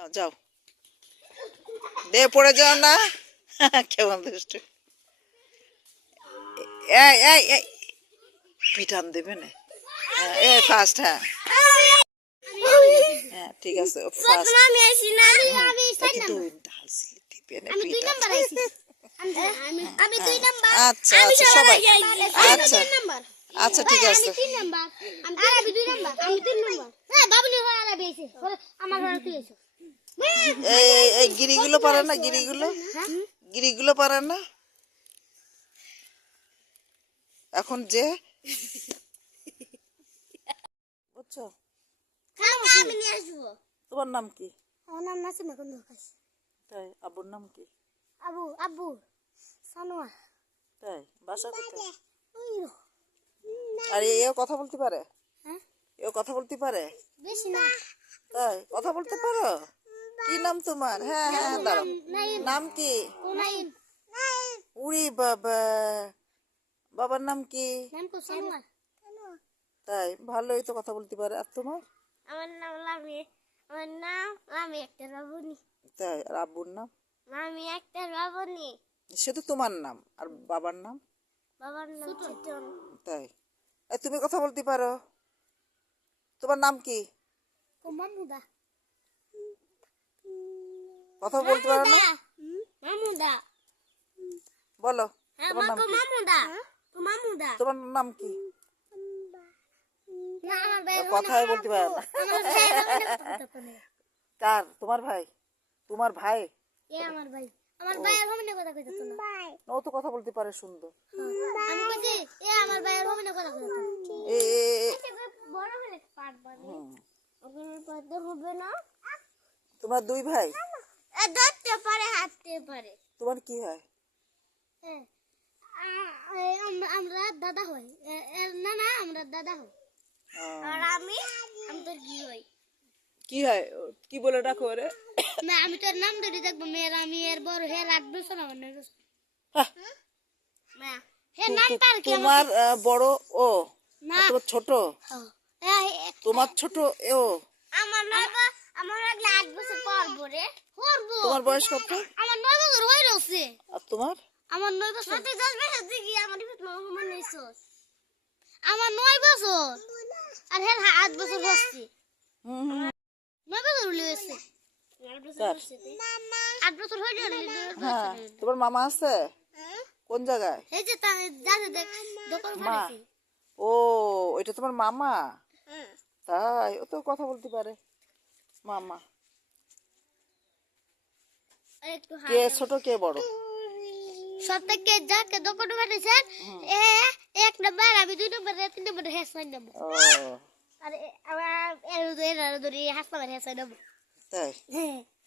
যাও, দে পড়ে যাও না। কেমন দুষ্টু। এই এই এই পিটান দেবে না। এ ফার্স্ট। হ্যাঁ হ্যাঁ ঠিক আছে ফার্স্ট। কিন্তু ঢালছিলি দিবে না পিটান। আচ্ছা আচ্ছা সবাই আচ্ছা আচ্ছা ঠিক আছে। এই গিরিগুলো পারে না, গিরিগুলো পারে না এখন যে বুঝছো। তোমার নাম কি? আমার নাম নাসিমা কুন্ডু। তাই আব্বুর নাম কি? আবু আবু সানোয়া। তাই বাসা কোথায়? আর এও কথা বলতে পারে? হ্যাঁ এও কথা বলতে পারে? বেশি না। তাই কথা বলতে পারো? কি নাম তোমার? হ্যাঁ হ্যাঁ দাঁড়াও, নাম কি? উড়ি বাবা, বাবার নাম কি? তাই ভালোই তো কথা বলতে পারে। আর তোমার? আমার নাম লামি। আমার নাম লামি একটা রাবণী। তাই আর আব্বুর নাম? লামি একটা রাবণী। সে তো তোমার নাম। আর বাবার নাম? বাবার নাম চিতন। তাই তুমি কথা বলতে পারো? তোমার নাম কি? মামুদা। কথা বলতে পারো না? মামুদা বলো তোমার নাম কি? মামুদা। মামুদা তোমার নাম কি? না আমার ভাই কথাই বলতে পারে না। কার? তোমার ভাই? তোমার ভাই? আমার ভাই। আমার ভাই আর হোমিনে কথা কইতো না। ও তো কথা বলতে পারে সুন্দর। আমি কইছি আমার ভাই আর হোমিনে কথা কইতো না। এ বড় হলে পারবা না। ওখানে পড়তে হবে না। তোমার দুই ভাই? ধরতে পারে, হাঁটতে পারে। তোমার কি হয়? হ্যাঁ আমরা দাদা হই। না না আমরা দাদা হই। আর আমি তোর কি হই? কি হয়? কি বলে ডাকো রে? না আমি তোর নাম ধরে দেখবো। মেয়ের আমি এর বড়। হে 8 বছর আমার 9 বছর। না হে নামটার কি? তোমার বড় ও না তোমার ছোট? তোমার ছোট ও? আমার 8 বছর পড়বো রে। পড়বো। তোমার বয়স কত? আমার 9 বছর হয়ে গেছে। আর তোমার? আমার 9 বছর। তুই 10 বছর থেকে আমার মহমান হইছস। আমার 9 বছর আর হে 8 বছর হচ্ছে। 9 বছর হইছে। 8 বছর হচ্ছে। মামা 8 বছর হইল। হ্যাঁ তোমার মামা আছে? কোন জায়গায়? এই যে যাতে দেখ দোকান করেছে। ও ওইটা তোমার মামা? তাই ও তো কথা বলতে পারে। মামা একটু কে ছোট কে বড়? সব থেকে যাকে দোকান করেছে এক নাম্বার, আমি 2 নাম্বার, 3 নাম্বার, হে 6 নাম্বার। ও আর আমার এর ধরে হাসপাতালে হেসে দেব। তাই